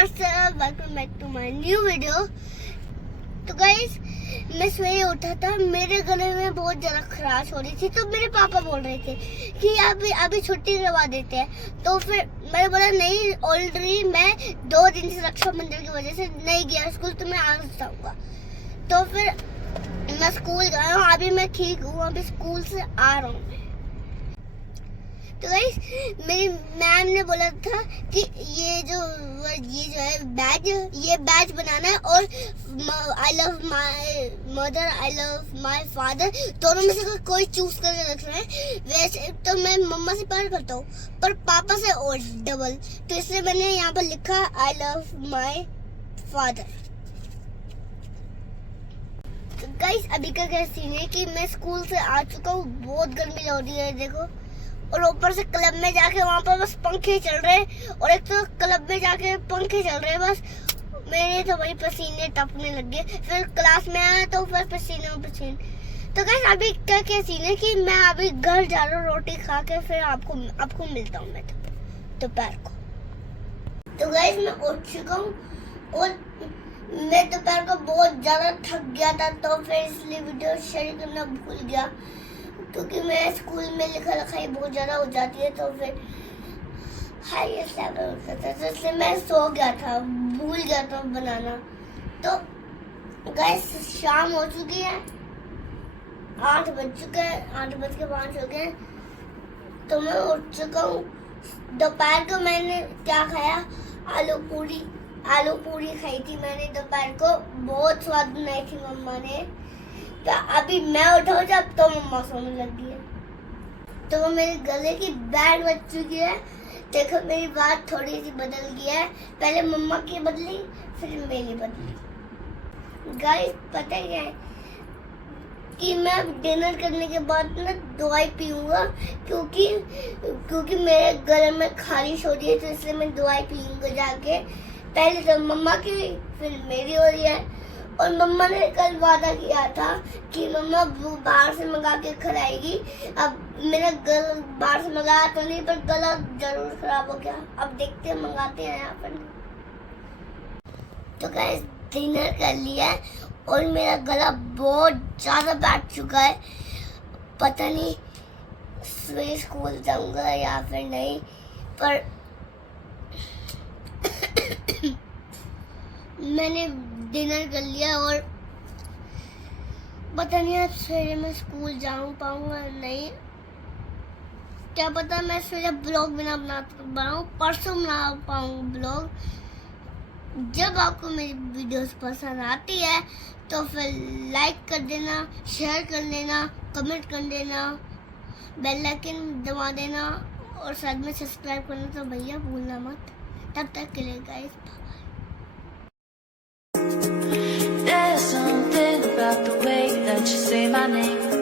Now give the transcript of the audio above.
Welcome back to my new video. तो guys, मैं सवेरे उठा था, मेरे गले में बहुत ज्यादा खराश हो रही थी, तो मेरे पापा बोल रहे थे कि अभी छुट्टी करवा देते हैं। तो फिर मैंने बोला नहीं, ऑलरेडी मैं 2 दिन से रक्षाबंधन की वजह से नहीं गया स्कूल, तो मैं आ जाऊंगा। तो फिर मैं स्कूल गया हूँ, अभी मैं ठीक हूँ, अभी स्कूल से आ रहा हूँ। तो गाइस, मेरी मैम ने बोला था कि ये जो है ये बैज बनाना है, और I love my mother, I love my father, दोनों में से कोई चूज करके रखना है। वैसे तो मैं मम्मा से प्यार करता हूँ, पर पापा से और डबल, तो इसलिए मैंने यहाँ पर लिखा I love my father. Guys, अभी का सीन है कि मैं स्कूल से आ चुका हूँ, बहुत गर्मी लग रही है देखो, और ऊपर से क्लब में जाके वहाँ पर बस पंखे चल रहे हैं, और एक तो क्लब में जाके पंखे चल रहे हैं बस, मेरे तो भाई पसीने टपने लग गए। फिर क्लास में आया तो फिर पसीने। तो गाइस, अभी क्या सीन है कि मैं अभी घर जा रहा हूँ रोटी खा के, फिर आपको मिलता हूँ मैं दोपहर को। तो गाइस, मैं उठ चुका हूँ और मैं दोपहर को बहुत ज्यादा थक गया था, तो फिर इसलिए वीडियो शेयर करना भूल गया, क्योंकि मैं स्कूल में लिखा लिखाई बहुत ज़्यादा हो जाती है, तो फिर हाईएस्ट लेवल होता था, तो इसलिए मैं सो गया था, भूल गया था बनाना। तो गाइस, शाम हो चुकी है, 8 बज चुके हैं, 8:05 हो गए, तो मैं उठ चुका हूँ। दोपहर को मैंने क्या खाया, आलू पूरी खाई थी मैंने दोपहर को, बहुत स्वाद बनाई थी मम्मा ने। तो अभी मैं उठा जब तो मम्मा सोने लगी है, तो मेरे गले की बैंड बज चुकी है। देखो, मेरी बात थोड़ी सी बदल गई है, पहले मम्मा की बदली, फिर मेरी बदली। गाइस, पता है कि मैं डिनर करने के बाद ना दवाई पीऊंगा, क्योंकि मेरे गले में खारिश हो रही है, तो इसलिए मैं दवाई पीऊंगा जाके। पहले तो मम्मा की, फिर मेरी हो रही है। और मम्मा ने कल वादा किया था कि मम्मा बाहर से मंगा के खिलाएगी। अब मेरा गला बाहर से मंगाया तो नहीं, पर गला जरूर खराब हो गया। अब देखते हैं, मंगाते हैं यहाँ पर। तो गाइस, डिनर कर लिया है और मेरा गला बहुत ज्यादा बैठ चुका है, पता नहीं सवेरे स्कूल जाऊंगा या फिर नहीं, पर मैंने डिनर कर लिया और पता नहीं आज सवेरे मैं स्कूल पाऊंगा नहीं, क्या पता मैं सवेरे ब्लॉग बिना बनाऊं, परसों बना पाऊँ ब्लॉग। जब आपको मेरी वीडियोस पसंद आती है तो फिर लाइक कर देना, शेयर कर देना, कमेंट कर देना, बेल आइकन दबा देना, और साथ में सब्सक्राइब करना तो भैया भूलना मत। तब तक के लिए guys, There's something about the way that you say my name.